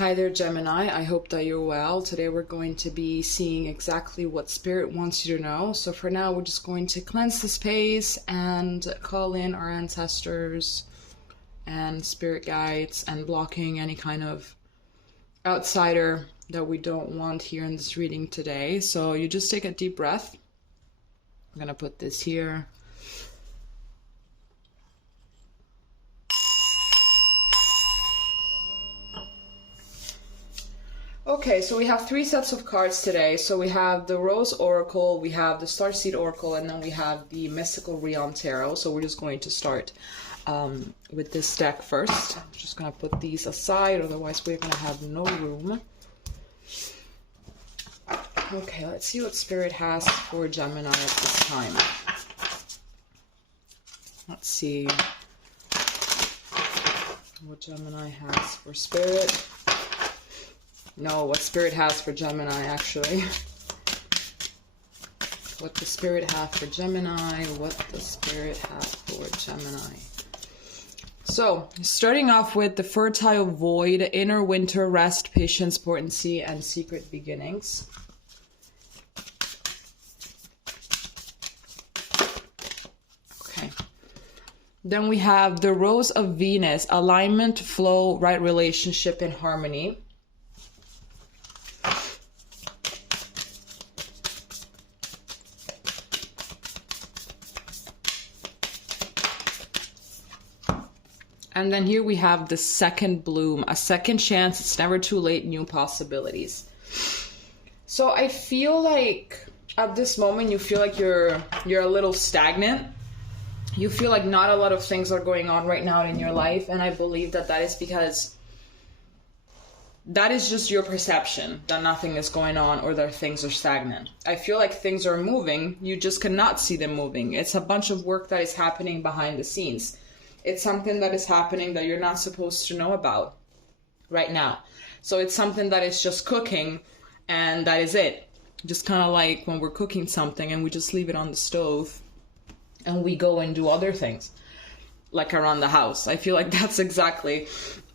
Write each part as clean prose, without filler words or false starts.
Hi there, Gemini. I hope that you're well. Today we're going to be seeing exactly what Spirit wants you to know. So for now, we're just going to cleanse the space and call in our ancestors and spirit guides and blocking any kind of outsider that we don't want here in this reading today. So you just take a deep breath. I'm going to put this here. Okay, so we have three sets of cards today. So we have the Rose Oracle, we have the Starseed Oracle, and then we have the Mystical Realm Tarot. So we're just going to start with this deck first. I'm just going to put these aside, otherwise we're going to have no room. Okay, let's see what Spirit has for Gemini at this time. Let's see what Gemini has for Spirit. No, what Spirit has for Gemini, actually. What the Spirit has for Gemini, what the Spirit has for Gemini. So, starting off with the Fertile Void, Inner Winter, Rest, Patience, Potency, and Secret Beginnings. Okay. Then we have the Rose of Venus, Alignment, Flow, Right Relationship, and Harmony. And then here we have the Second Bloom, a second chance, it's never too late, new possibilities. So I feel like at this moment you feel like you're a little stagnant. You feel like not a lot of things are going on right now in your life, and I believe that that is because that is just your perception that nothing is going on or that things are stagnant. I feel like things are moving, you just cannot see them moving. It's a bunch of work that is happening behind the scenes. It's something that is happening that you're not supposed to know about right now. So it's something that is just cooking, and that is it. Just kind of like when we're cooking something and we just leave it on the stove and we go and do other things, like around the house. I feel like that's exactly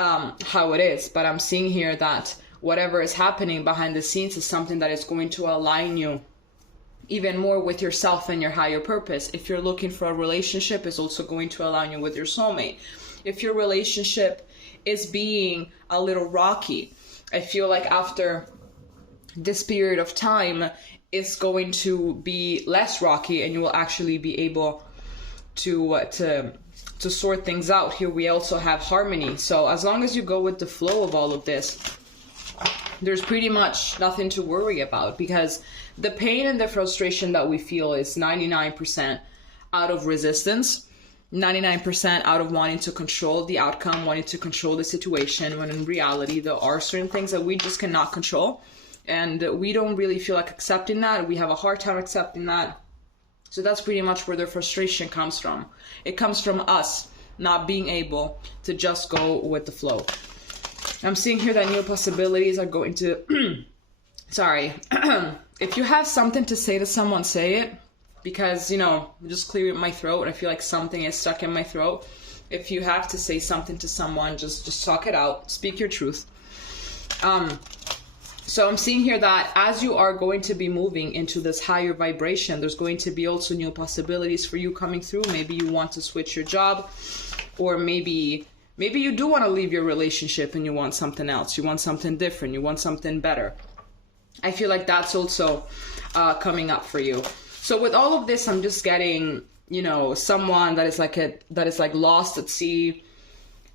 how it is. But I'm seeing here that whatever is happening behind the scenes is something that is going to align you even more with yourself and your higher purpose. If you're looking for a relationship, it's also going to align you with your soulmate. If your relationship is being a little rocky, I feel like after this period of time, it's going to be less rocky and you will actually be able to sort things out. Here we also have harmony. So as long as you go with the flow of all of this, there's pretty much nothing to worry about, because the pain and the frustration that we feel is 99% out of resistance, 99% out of wanting to control the outcome, wanting to control the situation, when in reality there are certain things that we just cannot control, and we don't really feel like accepting that. We have a hard time accepting that. So that's pretty much where the frustration comes from. It comes from us not being able to just go with the flow. I'm seeing here that new possibilities are going to... Sorry. If you have something to say to someone, say it. Because, you know, just clearing my throat. I feel like something is stuck in my throat. If you have to say something to someone, just talk it out. Speak your truth. So I'm seeing here that as you are going to be moving into this higher vibration, there's going to be also new possibilities for you coming through. Maybe you want to switch your job, or maybe you do want to leave your relationship and you want something else. You want something different. You want something better. I feel like that's also coming up for you. So with all of this, I'm just getting, you know, someone that is like lost at sea,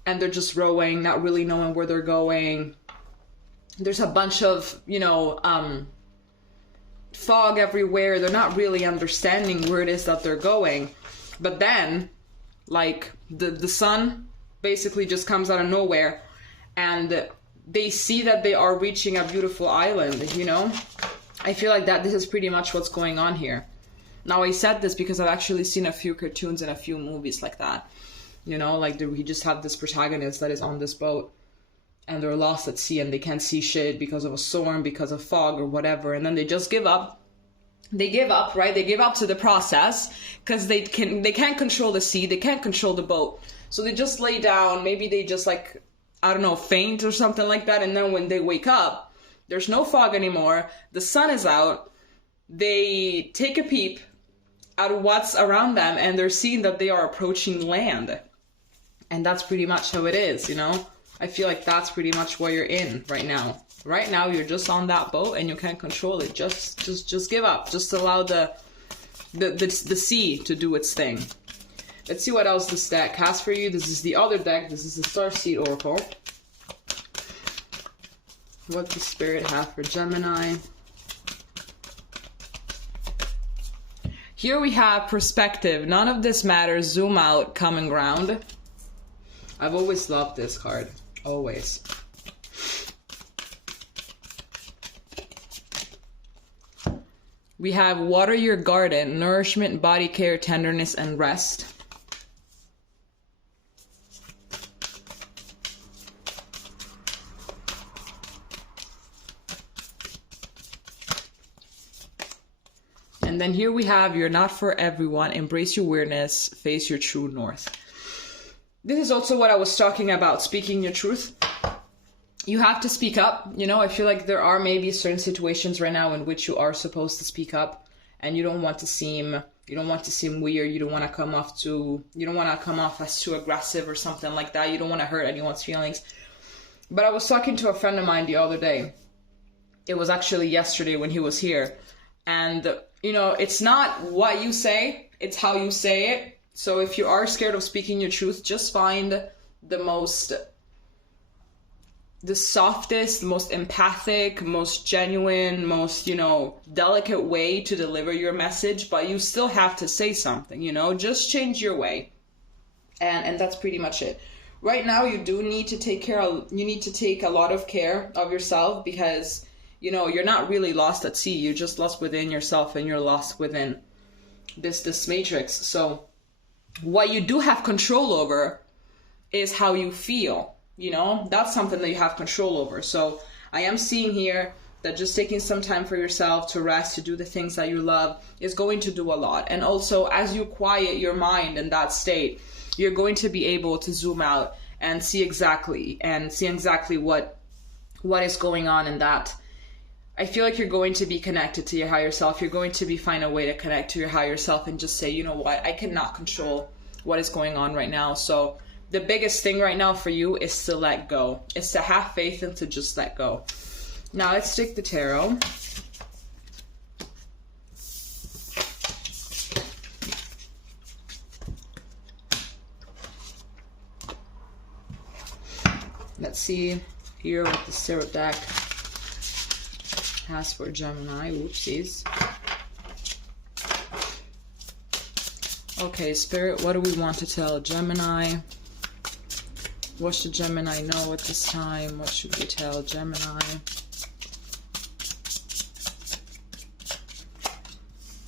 and they're just rowing, not really knowing where they're going. There's a bunch of, you know, fog everywhere. They're not really understanding where it is that they're going. But then, like, the sun basically just comes out of nowhere, and they see that they are reaching a beautiful island, you know? I feel like that this is pretty much what's going on here. Now, I said this because I've actually seen a few cartoons and a few movies like that. You know, like we just have this protagonist that is on this boat, and they're lost at sea and they can't see shit because of a storm, because of fog or whatever. And then they just give up. They give up, right? They give up to the process because they can't control the sea. They can't control the boat. So they just lay down. Maybe they just like I don't know, faint or something like that. And then when they wake up, there's no fog anymore. The sun is out. They take a peep at what's around them and they're seeing that they are approaching land. And that's pretty much how it is, you know? I feel like that's pretty much what you're in right now. Right now, you're just on that boat and you can't control it. Just give up. Just allow the sea to do its thing. Let's see what else this deck has for you. This is the other deck. This is the Starseed Oracle. What does Spirit have for Gemini? Here we have perspective. None of this matters. Zoom out, common ground. I've always loved this card. Always. We have water your garden, nourishment, body care, tenderness, and rest. And then here we have, you're not for everyone, embrace your weirdness, face your true north. This is also what I was talking about, speaking your truth. You have to speak up. You know, I feel like there are maybe certain situations right now in which you are supposed to speak up and you don't want to seem weird. You don't want to come off as too aggressive or something like that. You don't want to hurt anyone's feelings. But I was talking to a friend of mine the other day. It was actually yesterday when he was here. And, you know, it's not what you say, it's how you say it. So if you are scared of speaking your truth, just find the softest, most empathic, most genuine, most, you know, delicate way to deliver your message, but you still have to say something, you know, just change your way. And that's pretty much it. Right now, you do need to take a lot of care of yourself because, you know, you're not really lost at sea. You're just lost within yourself and you're lost within this matrix. So what you do have control over is how you feel. You know, that's something that you have control over. So I am seeing here that just taking some time for yourself to rest, to do the things that you love is going to do a lot. And also, as you quiet your mind in that state, you're going to be able to zoom out and see exactly what is going on in that. I feel like you're going to be connected to your higher self. You're going to find a way to connect to your higher self and just say, you know what, I cannot control what is going on right now. So the biggest thing right now for you is to let go. It's to have faith and to just let go. Now let's take the tarot. Let's see here what the tarot deck has for Gemini. Oopsies. Okay, Spirit, what do we want to tell Gemini? What should Gemini know at this time? What should we tell Gemini?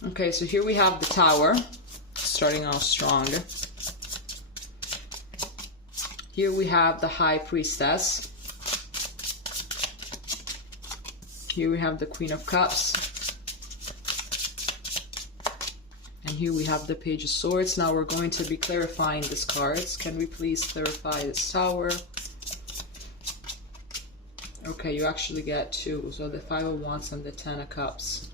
Okay, so here we have the Tower, starting off strong. Here we have the High Priestess. Here we have the Queen of Cups. And here we have the Page of Swords. Now we're going to be clarifying these cards. Can we please clarify this Tower? Okay, you actually get two. So the Five of Wands and the Ten of Cups.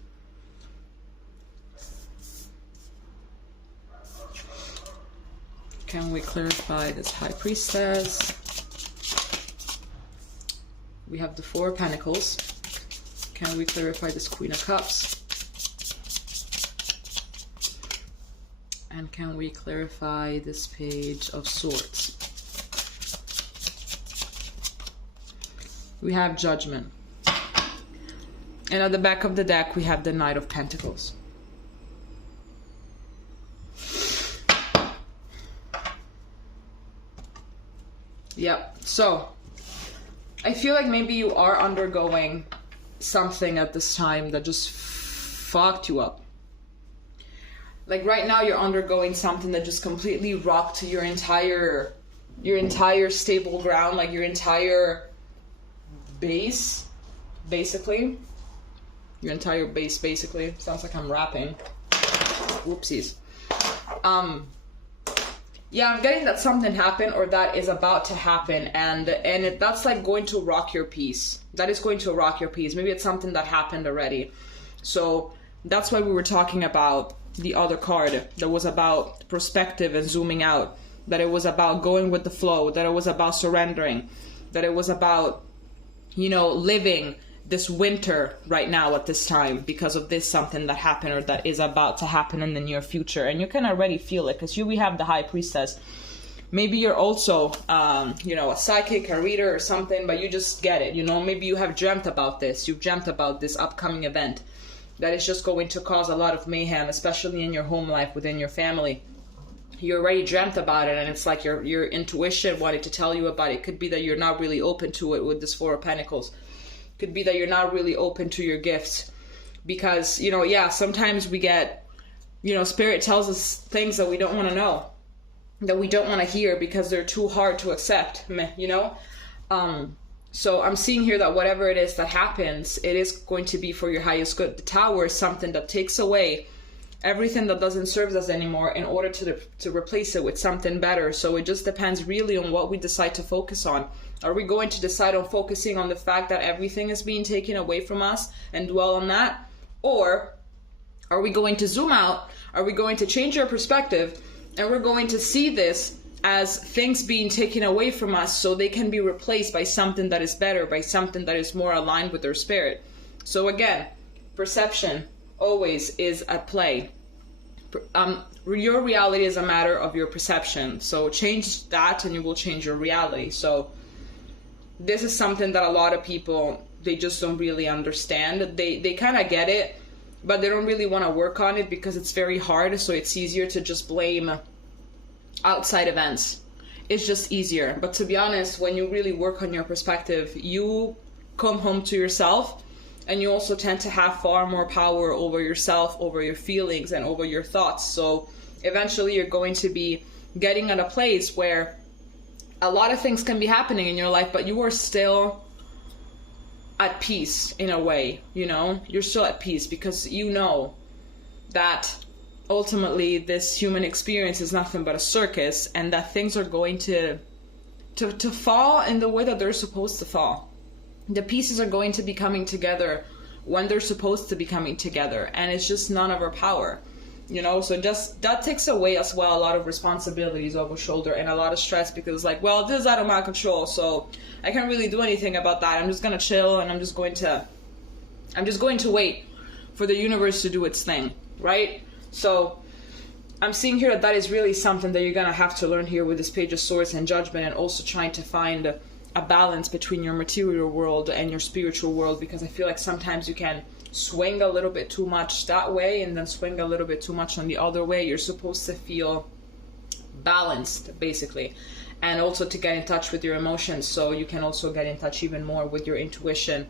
Can we clarify this High Priestess? We have the Four of Pentacles. Can we clarify this Queen of Cups? And can we clarify this Page of Swords? We have Judgment. And at the back of the deck, we have the Knight of Pentacles. Yep. So, I feel like maybe you are undergoing something at this time that just fucked you up. Like right now you're undergoing something that just completely rocked your entire stable ground, like your entire base, basically. Your entire base, basically. Sounds like I'm rapping. Whoopsies. Yeah, I'm getting that something happened or that is about to happen, and that's like going to rock your peace. That is going to rock your peace. Maybe it's something that happened already. So that's why we were talking about the other card that was about perspective and zooming out, that it was about going with the flow, that it was about surrendering, that it was about, you know, living this winter right now at this time because of this something that happened or that is about to happen in the near future. And you can already feel it because here we have the High Priestess. Maybe you're also, you know, a psychic, a reader or something, but you just get it. You know, maybe you have dreamt about this. You've dreamt about this upcoming event that is just going to cause a lot of mayhem, especially in your home life, within your family. You already dreamt about it, and it's like your intuition wanted to tell you about it. It could be that you're not really open to it with this Four of Pentacles. Could be that you're not really open to your gifts because, you know, yeah, sometimes we get, you know, Spirit tells us things that we don't want to know, that we don't want to hear because they're too hard to accept, you know? So I'm seeing here that whatever it is that happens, it is going to be for your highest good. The Tower is something that takes away everything that doesn't serve us anymore in order to replace it with something better. So it just depends really on what we decide to focus on. Are we going to decide on focusing on the fact that everything is being taken away from us and dwell on that? Or are we going to zoom out? Are we going to change our perspective and we're going to see this as things being taken away from us so they can be replaced by something that is better, by something that is more aligned with their spirit? So again, perception always is at play. Your reality is a matter of your perception. So change that and you will change your reality. So this is something that a lot of people, they just don't really understand. They kind of get it, but they don't really want to work on it because it's very hard. So it's easier to just blame outside events. It's just easier. But to be honest, when you really work on your perspective, you come home to yourself, and you also tend to have far more power over yourself, over your feelings, and over your thoughts. So eventually you're going to be getting at a place where a lot of things can be happening in your life, but you are still at peace in a way, you know? You're still at peace because you know that ultimately this human experience is nothing but a circus, and that things are going to fall in the way that they're supposed to fall. The pieces are going to be coming together when they're supposed to be coming together, and it's just none of our power, you know? So just that takes away as well a lot of responsibilities over shoulder and a lot of stress, because like, well, this is out of my control, so I can't really do anything about that. I'm just gonna chill, and I'm just going to wait for the universe to do its thing, right? So I'm seeing here that is really something that you're gonna have to learn here with this Page of Swords and Judgment, and also trying to find a balance between your material world and your spiritual world, because I feel like sometimes you can swing a little bit too much that way and then swing a little bit too much on the other way. You're supposed to feel balanced, basically, and also to get in touch with your emotions, so you can also get in touch even more with your intuition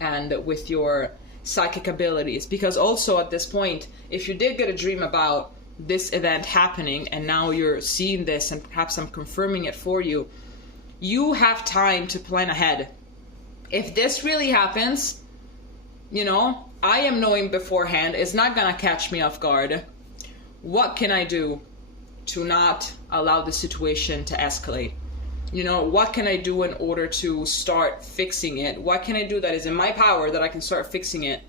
and with your psychic abilities. Because also at this point, if you did get a dream about this event happening and now you're seeing this and perhaps I'm confirming it for you, you have time to plan ahead. If this really happens, you know, I am knowing beforehand, it's not gonna catch me off guard. What can I do to not allow the situation to escalate? You know, what can I do in order to start fixing it? What can I do that is in my power that I can start fixing it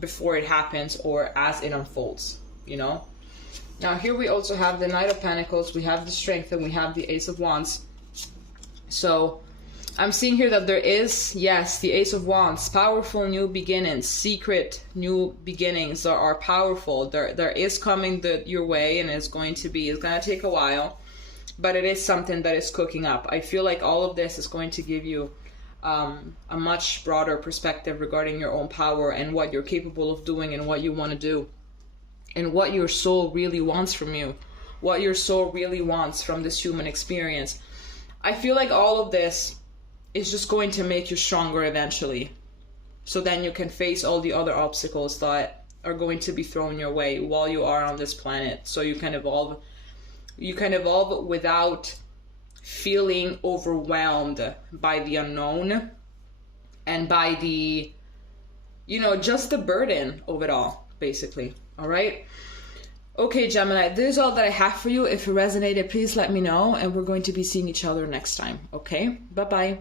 before it happens or as it unfolds, you know? Now here we also have the Knight of Pentacles, we have the Strength, and we have the Ace of Wands. So I'm seeing here that there is, yes, the Ace of Wands, powerful new beginnings, secret new beginnings that are powerful. There is coming your way, and it's going to take a while, but it is something that is cooking up. I feel like all of this is going to give you a much broader perspective regarding your own power and what you're capable of doing and what you want to do and what your soul really wants from you, what your soul really wants from this human experience. I feel like all of this is just going to make you stronger eventually. So then you can face all the other obstacles that are going to be thrown your way while you are on this planet. So you can evolve without feeling overwhelmed by the unknown and by the, you know, just the burden of it all, basically. All right. Okay, Gemini, this is all that I have for you. If it resonated, please let me know, and we're going to be seeing each other next time. Okay? Bye-bye.